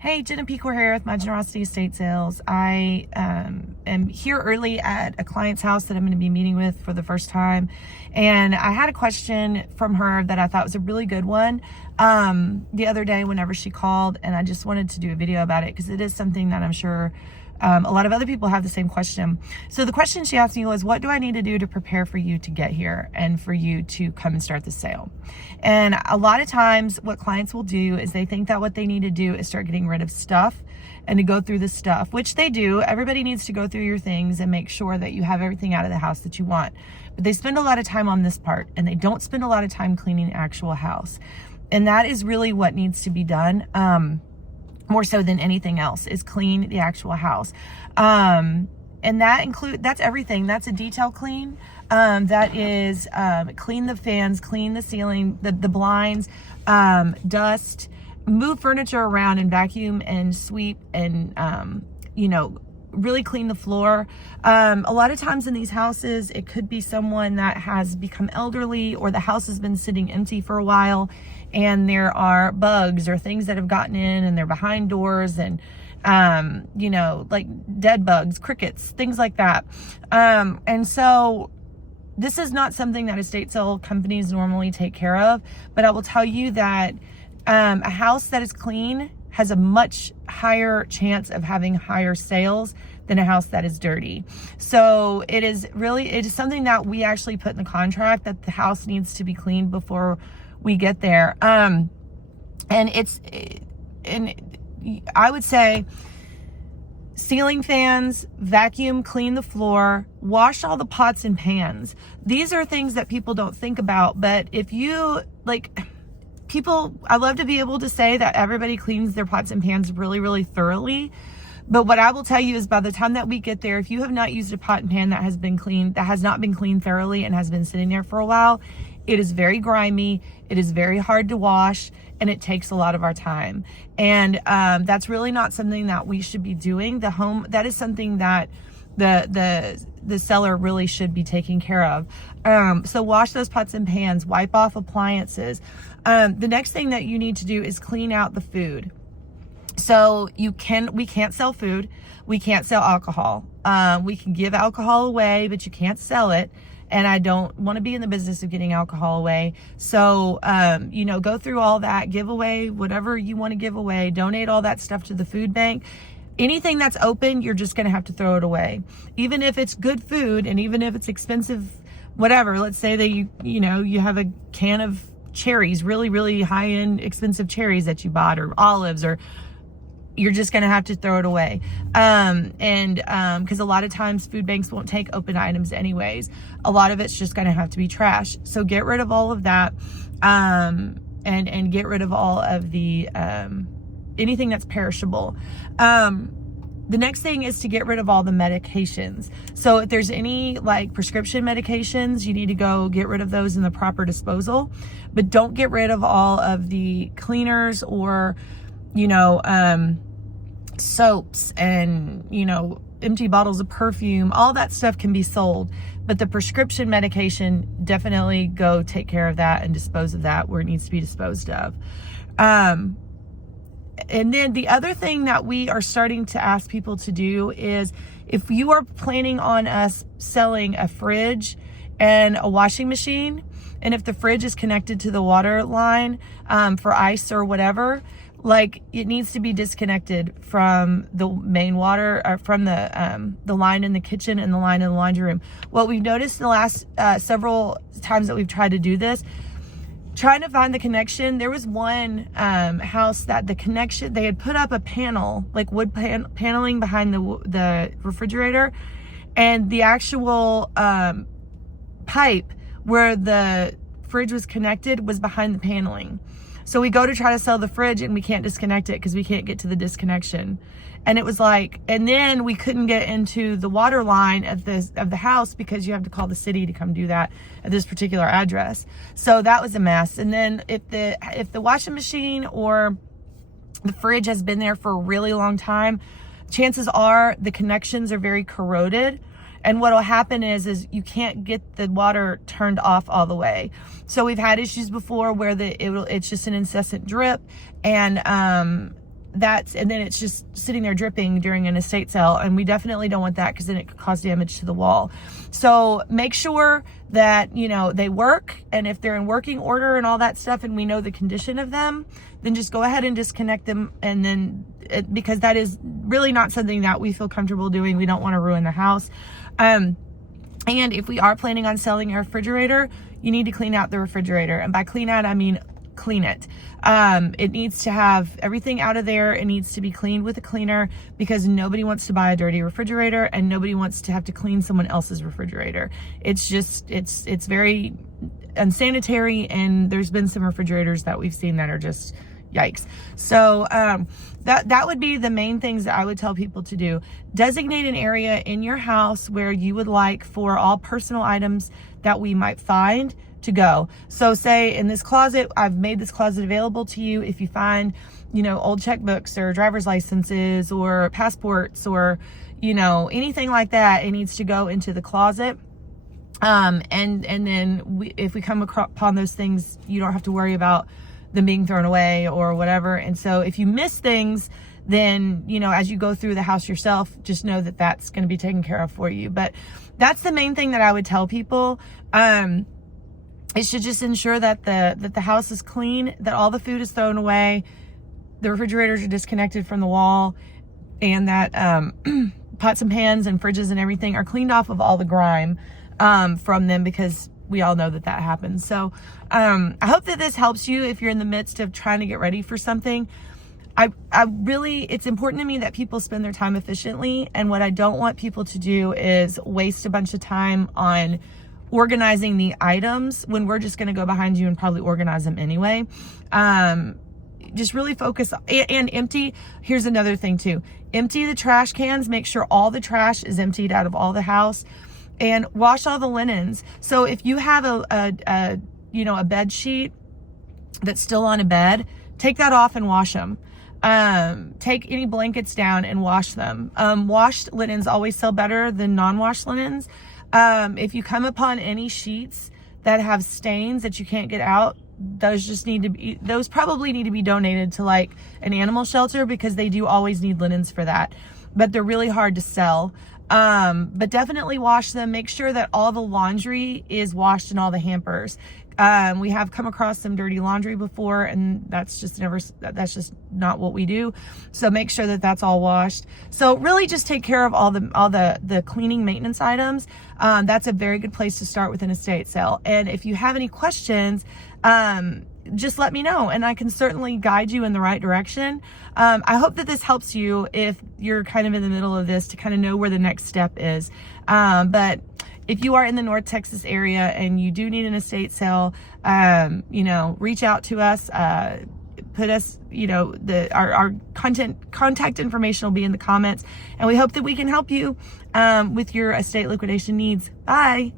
Hey, Jenna here with My Generosity Estate Sales. I am here early at a client's house that I'm going to be meeting with for the first time. And I had a question from her that I thought was a really good one the other day whenever she called. And I just wanted to do a video about it because it is something that I'm sure a lot of other people have the same question. So the question she asked me was, what do I need to do to prepare for you to get here and for you to come and start the sale? And a lot of times what clients will do is they think that what they need to do is start getting rid of stuff and to go through the stuff, which they do. Everybody needs to go through your things and make sure that you have everything out of the house that you want. But they spend a lot of time on this part and they don't spend a lot of time cleaning the actual house. And that is really what needs to be done. More so than anything else, is clean the actual house. And that's everything. That's a detail clean. That is clean the fans, clean the ceiling, the blinds, dust, move furniture around and vacuum and sweep and, really clean the floor. A lot of times in these houses, it could be someone that has become elderly or the house has been sitting empty for a while and there are bugs or things that have gotten in and they're behind doors and, like dead bugs, crickets, things like that. And so this is not something that estate sale companies normally take care of, but I will tell you that a house that is clean has a much higher chance of having higher sales than a house that is dirty. So it is something that we actually put in the contract, that the house needs to be cleaned before we get there. And I would say ceiling fans, vacuum, clean the floor, wash all the pots and pans. These are things that people don't think about, but if you I love to be able to say that everybody cleans their pots and pans really, really thoroughly. But what I will tell you is by the time that we get there, if you have not used a pot and pan that has not been cleaned thoroughly and has been sitting there for a while, it is very grimy, it is very hard to wash, and it takes a lot of our time. And that's really not something that we should be doing. That is something that the seller really should be taking care of. So wash those pots and pans, wipe off appliances. The next thing that you need to do is clean out the food. So we can't sell food. We can't sell alcohol. We can give alcohol away, but you can't sell it. And I don't want to be in the business of getting alcohol away. So, go through all that, give away whatever you want to give away, donate all that stuff to the food bank. Anything that's open, you're just going to have to throw it away. Even if it's good food and even if it's expensive, whatever. Let's say that you have a can of cherries, really, really high-end expensive cherries that you bought, or olives, or you're just going to have to throw it away. Because a lot of times food banks won't take open items anyways. A lot of it's just going to have to be trash. So get rid of all of that. And get rid of all of the, anything that's perishable. The next thing is to get rid of all the medications. So if there's any prescription medications, you need to go get rid of those in the proper disposal, but don't get rid of all of the cleaners or, soaps and, empty bottles of perfume. All that stuff can be sold, but the prescription medication, definitely go take care of that and dispose of that where it needs to be disposed of. And then the other thing that we are starting to ask people to do is, if you are planning on us selling a fridge and a washing machine, and if the fridge is connected to the water line for ice or whatever, it needs to be disconnected from the main water, or from the line in the kitchen and the line in the laundry room. What we've noticed in the last several times that we've tried to do this, trying to find the connection, there was one house that the connection, they had put up a panel, wood paneling behind the refrigerator, and the actual pipe where the fridge was connected was behind the paneling. So we go to try to sell the fridge and we can't disconnect it because we can't get to the disconnection. And it was and then we couldn't get into the water line of the house because you have to call the city to come do that at this particular address. So that was a mess. And then if the washing machine or the fridge has been there for a really long time, chances are the connections are very corroded. And what will happen is you can't get the water turned off all the way. So we've had issues before where it's just an incessant drip, and and then it's just sitting there dripping during an estate sale, and we definitely don't want that, because then it could cause damage to the wall. So make sure that, you know, they work, and if they're in working order and all that stuff, and we know the condition of them, then just go ahead and disconnect them. And then because that is really not something that we feel comfortable doing. We don't want to ruin the house. And if we are planning on selling a refrigerator, you need to clean out the refrigerator. And by clean out, I mean clean it. It needs to have everything out of there. It needs to be cleaned with a cleaner, because nobody wants to buy a dirty refrigerator, and nobody wants to have to clean someone else's refrigerator. It's just, it's very unsanitary, and there's been some refrigerators that we've seen that are just yikes. So that would be the main things that I would tell people to do. Designate an area in your house where you would like for all personal items that we might find to go. So say in this closet, I've made this closet available to you. If you find, you know, old checkbooks or driver's licenses or passports or, you know, anything like that, it needs to go into the closet. And then if we come upon those things, you don't have to worry about them being thrown away or whatever. And so if you miss things, then, you know, as you go through the house yourself, just know that that's going to be taken care of for you. But that's the main thing that I would tell people. It should just ensure that the house is clean, that all the food is thrown away, the refrigerators are disconnected from the wall, and that pots and pans and fridges and everything are cleaned off of all the grime from them, because we all know that happens. So I hope that this helps you if you're in the midst of trying to get ready for something. I really, it's important to me that people spend their time efficiently, and what I don't want people to do is waste a bunch of time on organizing the items when we're just going to go behind you and probably organize them anyway. Just really focus and empty. Here's another thing too. Empty the trash cans. Make sure all the trash is emptied out of all the house, and wash all the linens. So if you have a bed sheet that's still on a bed, take that off and wash them. Take any blankets down and wash them. Washed linens always sell better than non-washed linens. If you come upon any sheets that have stains that you can't get out, those probably need to be donated to like an animal shelter, because they do always need linens for that, but they're really hard to sell. But definitely wash them. Make sure that all the laundry is washed in all the hampers. We have come across some dirty laundry before, and that's just not what we do. So make sure that that's all washed. So really just take care of all the cleaning maintenance items. That's a very good place to start with an estate sale. And if you have any questions, just let me know, and I can certainly guide you in the right direction. I hope that this helps you if you're kind of in the middle of this, to kind of know where the next step is. But if you are in the North Texas area and you do need an estate sale, reach out to us. Put us, our contact information will be in the comments, and we hope that we can help you with your estate liquidation needs. Bye.